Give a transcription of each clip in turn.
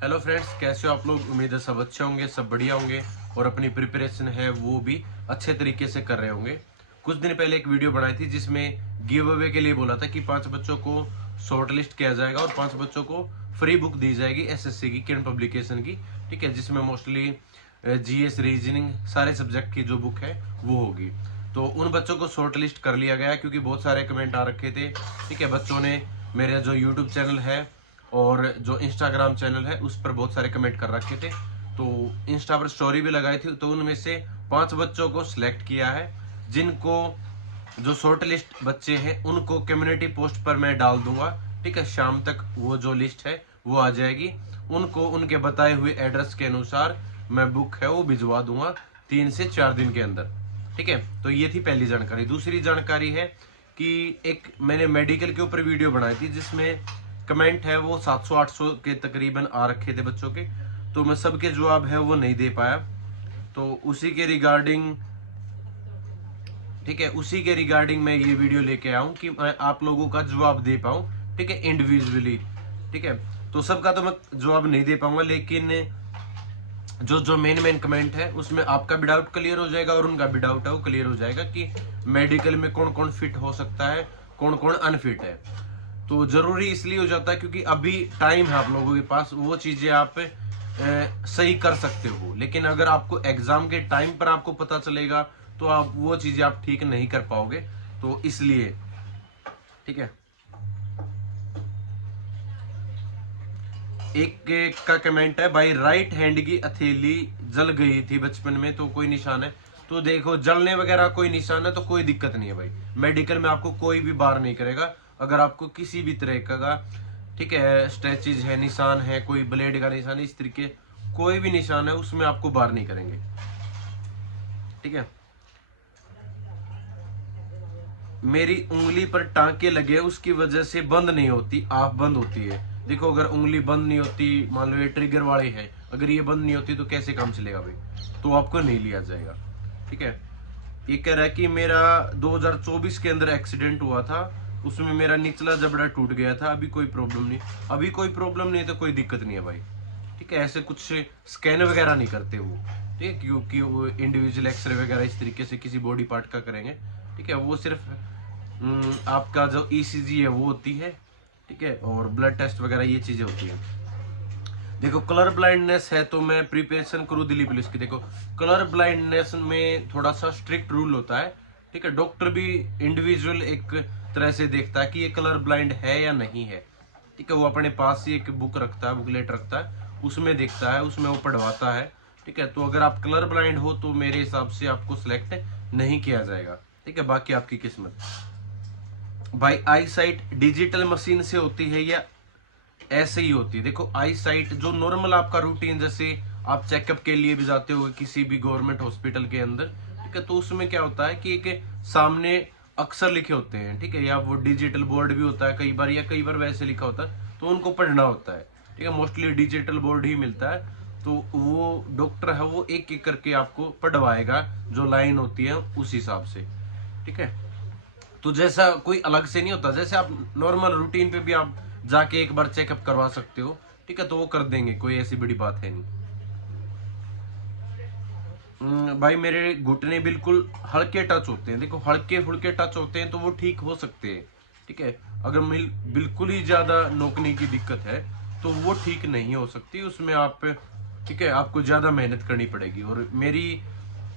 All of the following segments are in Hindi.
हेलो फ्रेंड्स, कैसे हो आप लोग। उम्मीद है सब अच्छे होंगे, सब बढ़िया होंगे और अपनी प्रिपरेशन है वो भी अच्छे तरीके से कर रहे होंगे। कुछ दिन पहले एक वीडियो बनाई थी जिसमें गिव अवे के लिए बोला था कि 5 बच्चों को शॉर्ट लिस्ट किया जाएगा और 5 बच्चों को फ्री बुक दी जाएगी एसएससी की किरण पब्लिकेशन की। ठीक है, जिसमें मोस्टली जीएस रीजनिंग सारे सब्जेक्ट की जो बुक है वो होगी। तो उन बच्चों को शॉर्ट लिस्ट कर लिया गया क्योंकि बहुत सारे कमेंट आ रखे थे। ठीक है, बच्चों ने मेरा जो यूट्यूब चैनल है और जो इंस्टाग्राम चैनल है उस पर बहुत सारे कमेंट कर रखे थे, तो इंस्टा पर स्टोरी भी लगाई थी। तो उनमें से 5 बच्चों को सिलेक्ट किया है, जिनको जो शॉर्ट लिस्ट बच्चे हैं उनको कम्युनिटी पोस्ट पर मैं डाल दूंगा। ठीक है, शाम तक वो जो लिस्ट है वो आ जाएगी। उनको उनके बताए हुए एड्रेस के अनुसार मैं बुक है वो भिजवा दूंगा 3 से 4 दिन के अंदर। ठीक है, तो ये थी पहली जानकारी। दूसरी जानकारी है कि एक मैंने मेडिकल के ऊपर वीडियो बनाई थी जिसमें कमेंट है वो 700-800 के तकरीबन आ रखे थे बच्चों के, तो मैं सबके जवाब है वो नहीं दे पाया। तो उसी के रिगार्डिंग, ठीक है, उसी के रिगार्डिंग मैं ये वीडियो लेके आया हूं कि मैं आप लोगों का जवाब दे पाऊं। ठीक है, इंडिविजुअली। ठीक है, तो सबका तो मैं जवाब नहीं दे पाऊंगा, लेकिन जो जो मेन कमेंट है उसमें आपका भी डाउट क्लियर हो जाएगा और उनका भी डाउट है वो क्लियर हो जाएगा कि मेडिकल में कौन कौन फिट हो सकता है, कौन कौन अनफिट है। तो जरूरी इसलिए हो जाता है क्योंकि अभी टाइम है आप लोगों के पास, वो चीजें आप सही कर सकते हो। लेकिन अगर आपको एग्जाम के टाइम पर आपको पता चलेगा तो आप वो चीजें आप ठीक नहीं कर पाओगे, तो इसलिए। ठीक है, एक का कमेंट है, भाई राइट हैंड की हथेली जल गई थी बचपन में तो कोई निशान है। तो देखो, जलने वगैरह कोई निशान है तो कोई दिक्कत नहीं है भाई। मेडिकल में आपको कोई भी बार नहीं करेगा अगर आपको किसी भी तरह का, ठीक है, स्ट्रेचेज है, निशान है, कोई ब्लेड का निशान है, इस तरीके कोई भी निशान है उसमें आपको बार नहीं करेंगे। ठीक है, मेरी उंगली पर टांके लगे उसकी वजह से बंद नहीं होती, आप बंद होती है। देखो, अगर उंगली बंद नहीं होती, मान लो ये ट्रिगर वाले है, अगर ये बंद नहीं होती तो कैसे काम चलेगा भाई, तो आपको नहीं लिया जाएगा। ठीक है, ये कह रहा है कि मेरा 2024 के अंदर एक्सीडेंट हुआ था, उसमें मेरा निचला जबड़ा टूट गया था, अभी कोई प्रॉब्लम नहीं। अभी कोई प्रॉब्लम नहीं तो कोई दिक्कत नहीं है भाई। ठीक है, ऐसे कुछ स्कैन वगैरह नहीं करते वो। ठीक है, क्योंकि वो इंडिविजुअल एक्सरे वगैरह इस तरीके से किसी बॉडी पार्ट का करेंगे। ठीक है, वो सिर्फ आपका जो ईसीजी है वो होती है। ठीक है, और ब्लड टेस्ट वगैरह ये चीजें होती है। देखो, कलर ब्लाइंडनेस है तो मैं प्रिपरेशन करूँ दिल्ली पुलिस की। देखो, कलर ब्लाइंडनेस में थोड़ा सा स्ट्रिक्ट रूल होता है। ठीक है, डॉक्टर भी इंडिविजुअल एक तरह से देखता है कि ये कलर ब्लाइंड है या नहीं है। ठीक है, वो अपने पास ही एक बुक रखता है, बुकलेट रखता है, उसमें देखता है, उसमें वो पढ़वाता है। ठीक है, तो अगर आप कलर ब्लाइंड हो तो मेरे हिसाब से आपको सिलेक्ट नहीं किया जाएगा। ठीक है, बाकी आपकी किस्मत। भाई, आई साइट डिजिटल मशीन से होती है या ऐसे ही होती है? देखो, आई साइट जो नॉर्मल आपका रूटीन, जैसे आप चेकअप के लिए भी जाते हो किसी भी गवर्नमेंट हॉस्पिटल के अंदर, ठीक है, तो उसमें क्या होता है कि एक सामने अक्षर लिखे होते हैं। ठीक है, या वो डिजिटल बोर्ड भी होता है कई बार, या कई बार वैसे लिखा होता है तो उनको पढ़ना होता है। ठीक है, मोस्टली डिजिटल बोर्ड ही मिलता है, तो वो डॉक्टर है वो एक एक करके आपको पढ़वाएगा, जो लाइन होती है उस हिसाब से। ठीक है, तो जैसा कोई अलग से नहीं होता, जैसे आप नॉर्मल रूटीन पे भी आप जाके एक बार चेकअप करवा सकते हो। ठीक है, तो वो कर देंगे, कोई ऐसी बड़ी बात है नहीं। भाई, मेरे घुटने बिल्कुल हल्के टच होते हैं। देखो, हल्के फुल्के टच होते हैं तो वो ठीक हो सकते हैं। ठीक है, अगर बिल्कुल ही ज्यादा नोकने की दिक्कत है तो वो ठीक नहीं हो सकती, उसमें आप, ठीक है, आपको ज्यादा मेहनत करनी पड़ेगी। और मेरी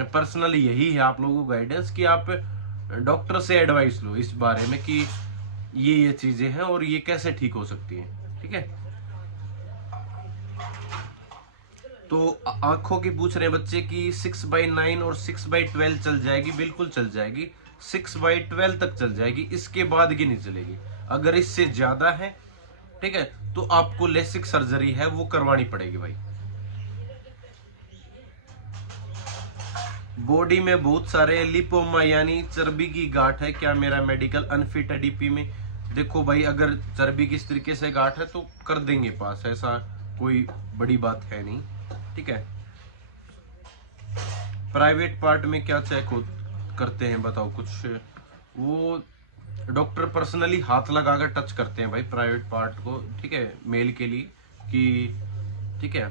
पर्सनली यही है आप लोगों को गाइडेंस कि आप डॉक्टर से एडवाइस लो इस बारे में कि ये चीजें हैं और ये कैसे ठीक हो सकती हैं। ठीक है, तो आंखों की पूछ रहे हैं बच्चे कि 6/9 और 6/12 चल जाएगी? बिल्कुल चल जाएगी, 6/12 तक चल जाएगी, इसके बाद की नहीं चलेगी। अगर इससे ज्यादा है, ठीक है, तो आपको लेसिक सर्जरी है वो करवानी पड़ेगी भाई। बॉडी में बहुत सारे लिपोमा यानी चर्बी की गांठ है, क्या मेरा मेडिकल अनफिट है डीपी में? देखो भाई, अगर चर्बी किस तरीके से गांठ है तो कर देंगे पास, ऐसा कोई बड़ी बात है नहीं। ठीक है, प्राइवेट पार्ट में क्या चेक करते हैं बताओ कुछ? वो डॉक्टर पर्सनली हाथ लगाकर टच करते हैं भाई प्राइवेट पार्ट को। ठीक है, मेल के लिए कि ठीक है।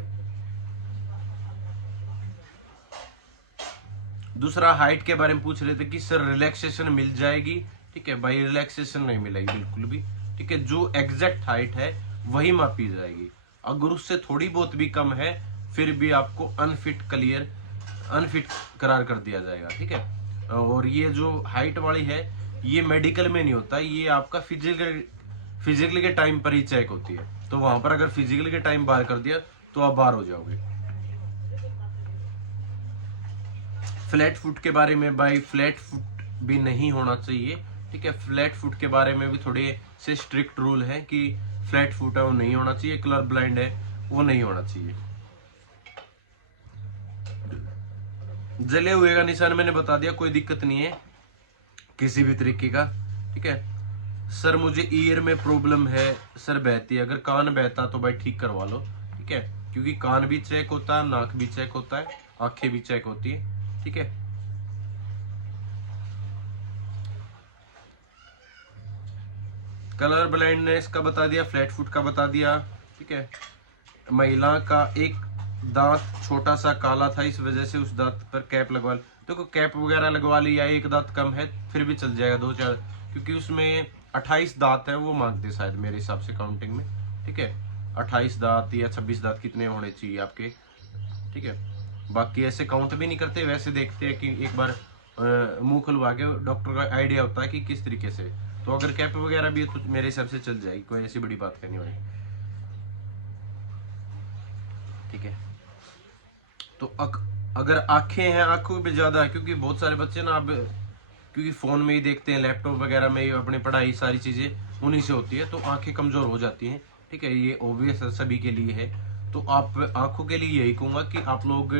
दूसरा हाइट के बारे में पूछ रहे थे कि सर रिलैक्सेशन मिल जाएगी। ठीक है भाई, रिलैक्सेशन नहीं मिलेगी बिल्कुल भी। ठीक है, जो एग्जैक्ट हाइट है वही मापी जाएगी। अगर उससे थोड़ी बहुत भी कम है फिर भी आपको अनफिट करार कर दिया जाएगा। ठीक है, और ये जो हाइट वाली है ये मेडिकल में नहीं होता, ये आपका फिजिकल के टाइम पर ही चेक होती है। तो वहां पर अगर फिजिकल के टाइम बाहर कर दिया तो आप बाहर हो जाओगे। फ्लैट फुट के बारे में भाई, फ्लैट फुट भी नहीं होना चाहिए। ठीक है, फ्लैट फुट के बारे में भी थोड़े से स्ट्रिक्ट रूल है कि फ्लैट फुट है वो नहीं होना चाहिए, कलर ब्लाइंड है वो नहीं होना चाहिए। जले हुए का निशान मैंने बता दिया, कोई दिक्कत नहीं है किसी भी तरीके का। ठीक है सर, मुझे ईयर में प्रॉब्लम है सर, बहती है। अगर कान बहता तो भाई ठीक करवा लो। ठीक है, क्योंकि कान भी चेक होता है, नाक भी चेक होता है, आंखें भी चेक होती है। ठीक है, कलर ब्लाइंडनेस का बता दिया, फ्लैट फुट का बता दिया। ठीक है, महिला का एक दांत छोटा सा काला था, इस वजह से उस दांत पर कैप लगवा ली। देखो कैप वगैरह लगवा ली या एक दांत कम है फिर भी चल जाएगा, 2-4, क्योंकि उसमें 28 दांत है वो मांगते शायद मेरे हिसाब से काउंटिंग में। ठीक है, 28 दांत या 26 दांत कितने होने चाहिए आपके। ठीक है, बाकी ऐसे काउंट भी नहीं करते, वैसे देखते हैं कि एक बार मुंह खुलवा के डॉक्टर का आइडिया होता है कि किस तरीके से। तो अगर कैप वगैरह भी है तो मेरे हिसाब से चल जाएगी, कोई ऐसी बड़ी बात नहीं होगी। ठीक है, तो अगर आंखें हैं, आंखों भी ज्यादा है, क्योंकि बहुत सारे बच्चे ना अब क्योंकि फोन में ही देखते हैं, लैपटॉप वगैरह में ही अपनी पढ़ाई सारी चीजें उन्हीं से होती है, तो आंखें कमजोर हो जाती हैं। ठीक है, ये ऑब्वियस सभी के लिए है। तो आप आंखों के लिए यही कहूंगा कि आप लोग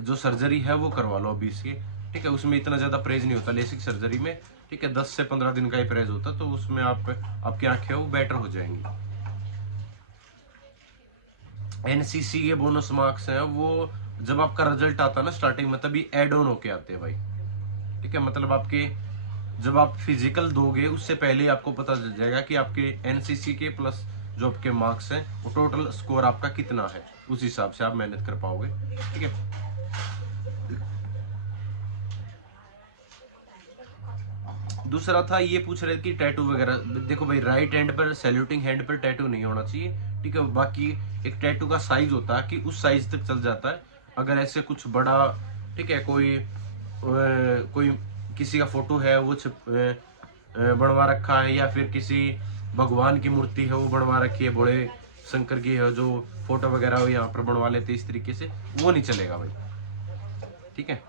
जो सर्जरी है वो करवा लो अभी इसकी। ठीक है, उसमें इतना ज्यादा परहेज नहीं होता लेसिक सर्जरी में। ठीक है, 10 से 15 दिन का ही परहेज होता, तो उसमें आपकी आंखें वो बेटर हो जाएंगी। एनसीसी के बोनस मार्क्स हैं वो जब आपका रिजल्ट आता है ना स्टार्टिंग में, तभी एड ऑन होके आते हैं भाई। ठीक है, मतलब आपके जब आप फिजिकल दोगे उससे पहले ही आपको पता चल जाएगा कि आपके एनसीसी के प्लस जो आपके मार्क्स हैं वो टोटल स्कोर आपका कितना है, उस हिसाब से आप मेहनत कर पाओगे। ठीक है, दूसरा था ये पूछ रहे कि टैटू वगैरह, देखो भाई राइट हैंड पर सैल्यूटिंग हैंड पर टैटू नहीं होना चाहिए। ठीक है, बाकी एक टैटू का साइज होता है कि उस साइज तक चल जाता है। अगर ऐसे कुछ बड़ा, ठीक है, कोई किसी का फोटो है वो बनवा रखा है, या फिर किसी भगवान की मूर्ति है वो बनवा रखी है, बड़े शंकर की है जो फोटो वगैरह हो यहाँ पर बनवा लेते इस तरीके से, वो नहीं चलेगा भाई। ठीक है,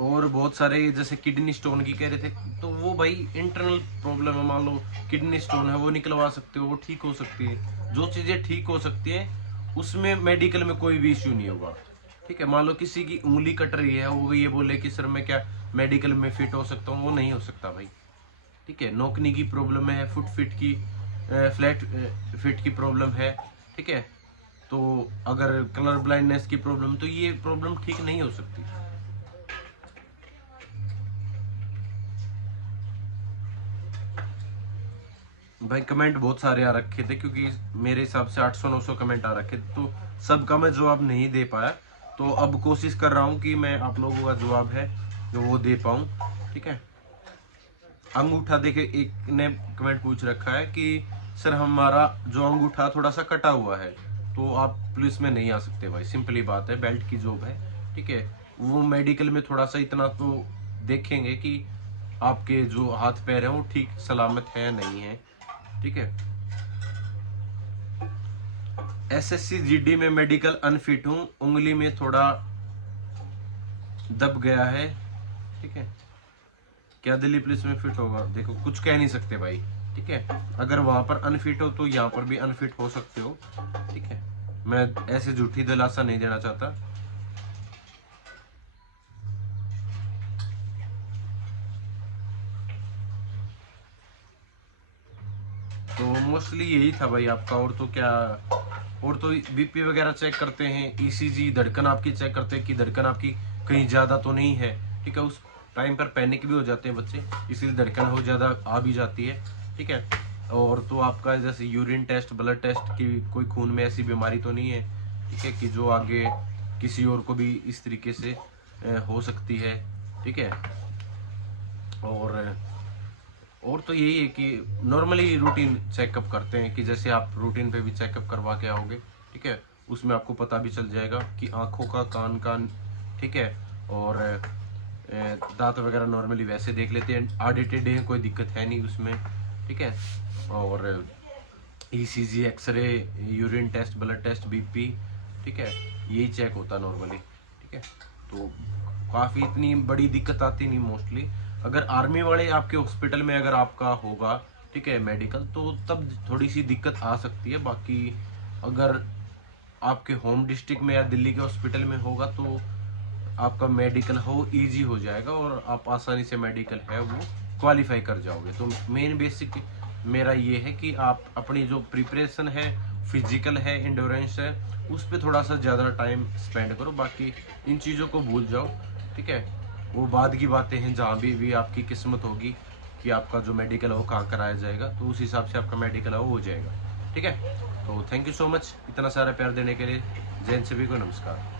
और बहुत सारे जैसे किडनी स्टोन की कह रहे थे, तो वो भाई इंटरनल प्रॉब्लम है। मान लो किडनी स्टोन है, वो निकलवा सकते हो, वो ठीक हो सकती है। जो चीजें ठीक हो सकती है उसमें मेडिकल में कोई भी इश्यू नहीं होगा। ठीक है, मान लो किसी की उंगली कट रही है, वो ये बोले कि सर मैं क्या मेडिकल में फिट हो सकता हूँ, वो नहीं हो सकता भाई। ठीक है, नोकनी की प्रॉब्लम है, फुट फिट की फ्लैट फिट की प्रॉब्लम है। ठीक है, तो अगर कलर ब्लाइंडनेस की प्रॉब्लम, तो ये प्रॉब्लम ठीक नहीं हो सकती। भाई कमेंट बहुत सारे आ रखे थे, क्योंकि मेरे हिसाब से 800-900 कमेंट आ रखे थे, तो सबका मैं जवाब नहीं दे पाया। तो अब कोशिश कर रहा हूँ कि मैं आप लोगों का जवाब है जो वो दे पाऊँ। ठीक है, अंगूठा देखे एक ने कमेंट पूछ रखा है कि सर हमारा जो अंगूठा थोड़ा सा कटा हुआ है तो आप पुलिस में नहीं आ सकते। भाई सिंपली बात है, बेल्ट की जॉब है। ठीक है, वो मेडिकल में थोड़ा सा इतना तो देखेंगे कि आपके जो हाथ पैर है वो ठीक सलामत है नहीं है। ठीक है, एसएससी जीडी में मेडिकल अनफिट हूं, उंगली में थोड़ा दब गया है। ठीक है, क्या दिल्ली पुलिस में फिट होगा? देखो कुछ कह नहीं सकते भाई। ठीक है, अगर वहां पर अनफिट हो तो यहाँ पर भी अनफिट हो सकते हो। ठीक है, मैं ऐसे झूठी दिलासा नहीं देना चाहता। तो मोस्टली यही था भाई आपका, और तो क्या, और तो बीपी वगैरह चेक करते हैं, ईसीजी धड़कन आपकी चेक करते हैं कि धड़कन आपकी कहीं ज्यादा तो नहीं है। ठीक है, उस टाइम पर पैनिक भी हो जाते हैं बच्चे, इसलिए धड़कन हो ज्यादा आ भी जाती है। ठीक है। और तो आपका जैसे यूरिन टेस्ट, ब्लड टेस्ट की कोई खून में ऐसी बीमारी तो नहीं है, ठीक है, कि जो आगे किसी और को भी इस तरीके से हो सकती है, ठीक है। और तो यही है कि नॉर्मली रूटीन चेकअप करते हैं, कि जैसे आप रूटीन पे भी चेकअप करवा के आओगे, ठीक है, उसमें आपको पता भी चल जाएगा कि आंखों का, कान का, ठीक है, और दांत वगैरह नॉर्मली वैसे देख लेते हैं, ऑडिटेड है, कोई दिक्कत है नहीं उसमें, ठीक है। और ECG, X-ray, urine test, blood test, BP, ठीक है, यही चेक होता है नॉर्मली, ठीक है। तो काफ़ी इतनी बड़ी दिक्कत आती नहीं मोस्टली। अगर आर्मी वाले आपके हॉस्पिटल में अगर आपका होगा, ठीक है, मेडिकल, तो तब थोड़ी सी दिक्कत आ सकती है। बाकी अगर आपके होम डिस्ट्रिक्ट में या दिल्ली के हॉस्पिटल में होगा तो आपका मेडिकल हो इजी हो जाएगा और आप आसानी से मेडिकल है वो क्वालिफाई कर जाओगे। तो मेन बेसिक मेरा ये है कि आप अपनी जो प्रिपरेशन है, फिजिकल है, इंडोरेंस है, उस पर थोड़ा सा ज़्यादा टाइम स्पेंड करो। बाकी इन चीज़ों को भूल जाओ, ठीक है। वो बाद की बातें हैं, जहाँ भी आपकी किस्मत होगी कि आपका जो मेडिकल है वो कहाँ कराया जाएगा, तो उस हिसाब से आपका मेडिकल है वो हो जाएगा, ठीक है। तो थैंक यू सो मच इतना सारा प्यार देने के लिए। जैन सभी को नमस्कार।